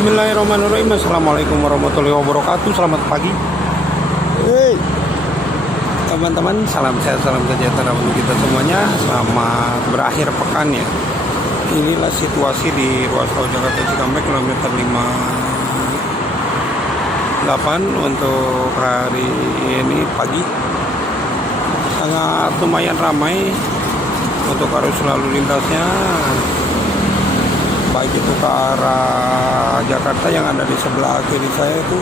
Bismillahirrahmanirrahim. Assalamualaikum warahmatullahi wabarakatuh. Selamat pagi, teman-teman. Salam sehat, salam sejahtera untuk kita semuanya. Selamat berakhir pekan ya. Inilah situasi di ruas tol Jakarta Cikampek kilometer 58 untuk hari ini pagi. Sangat lumayan ramai untuk arus lalu lintasnya, baik itu ke arah Jakarta yang ada di sebelah kiri saya itu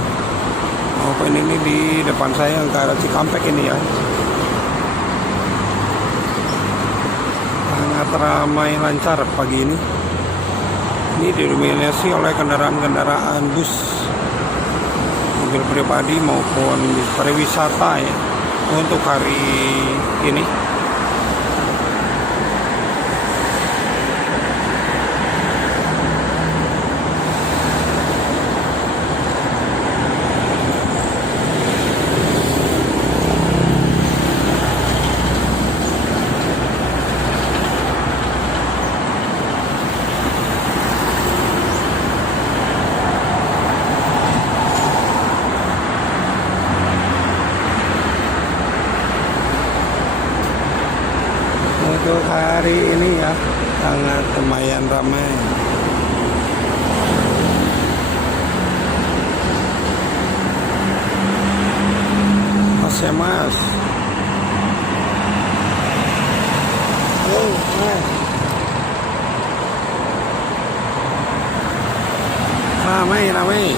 maupun ini di depan saya yang ke arah Cikampek ini ya. Sangat ramai lancar pagi ini. Ini didominasi oleh kendaraan-kendaraan bus, mobil pribadi maupun pariwisata ya untuk hari ini. Untuk hari ini ya sangat lumayan ramai. Mas ya mas. Mas. Ramai.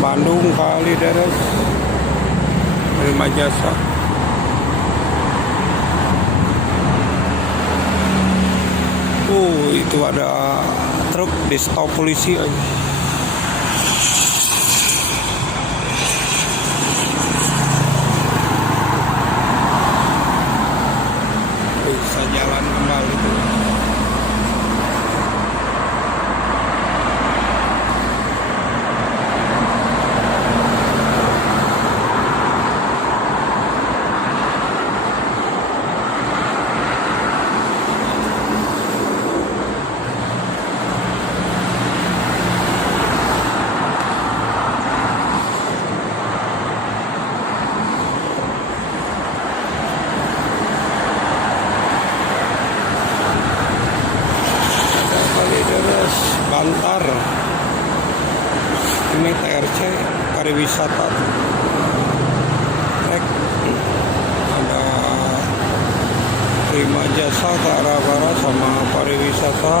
Bandung Kalideres Prima Jasa. Itu ada truk di stop polisi aja. Bisa jalan kembali tuh. Bantar ini TRC pariwisata ada Prima Jasa ke arah barat sama pariwisata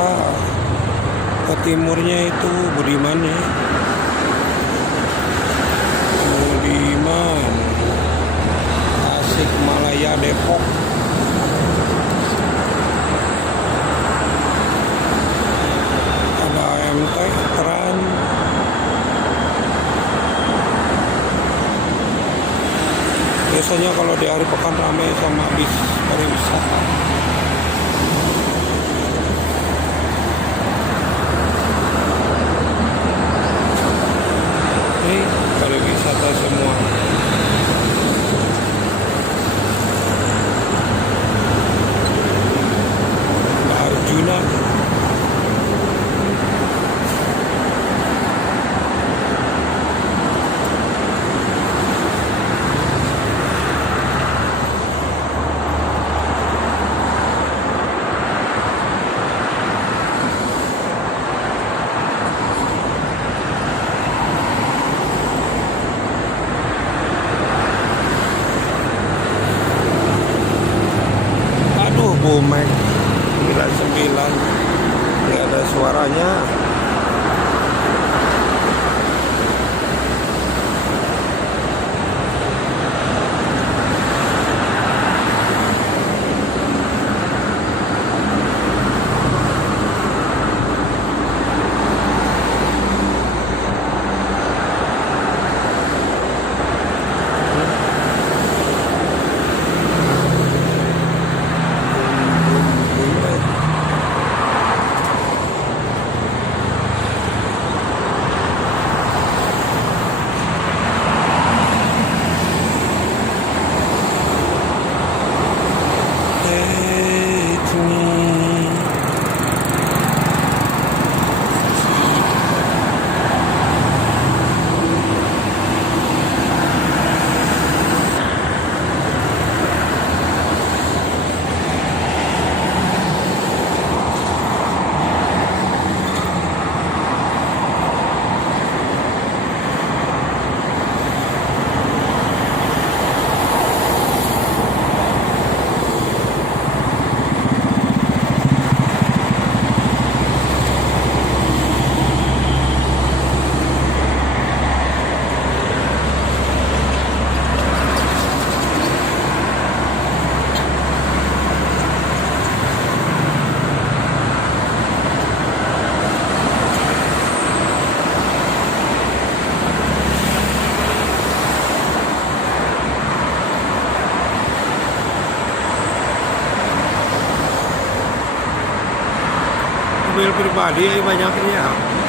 ke timurnya itu Budiman ya. Budiman Tasikmalaya Depok. Keren. Biasanya kalau di hari pekan ramai sama bis pariwisata. Ini pariwisata semua. Arjuna Bumek 99, nggak ada suaranya. Mobil pribadi banyaknya.